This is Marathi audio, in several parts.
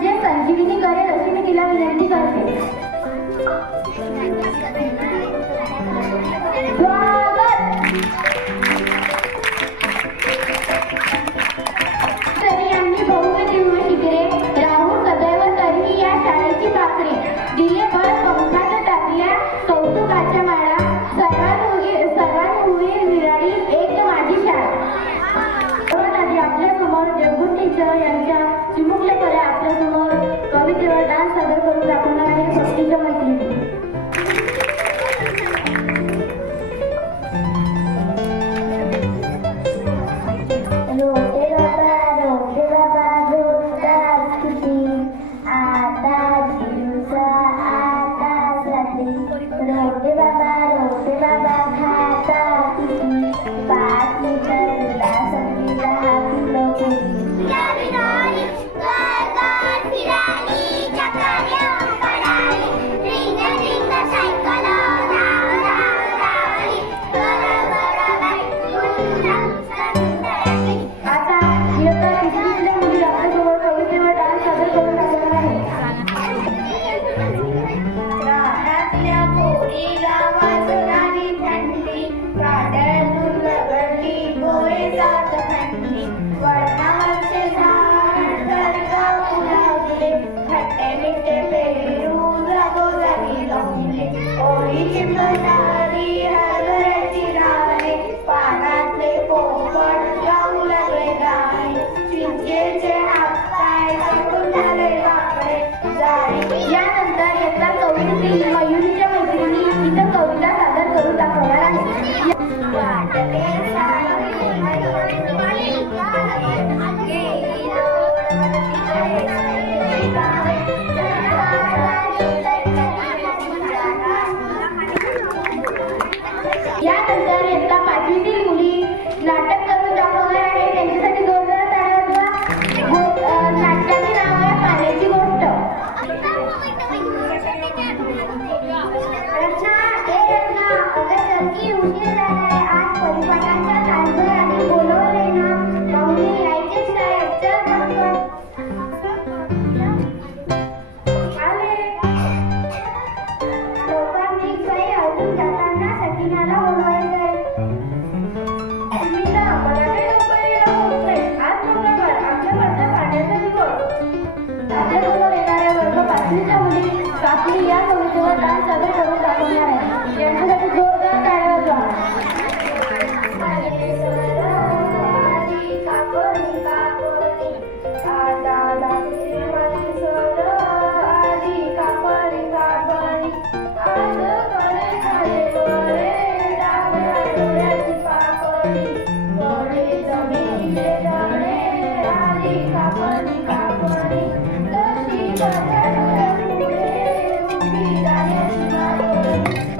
म्हणजे संजीवनी करेल अशी मी तिला विनंती करते Baba, Baba, anything. 不必担心它会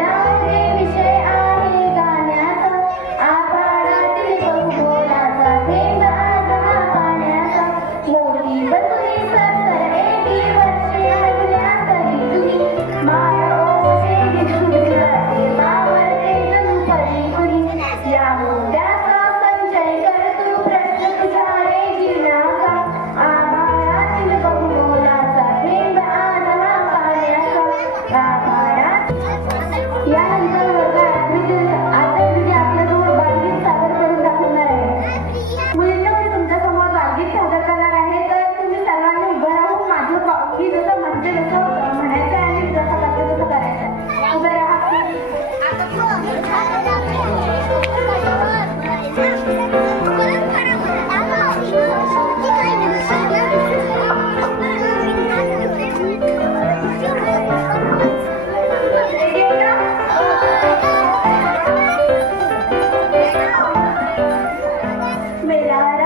未来。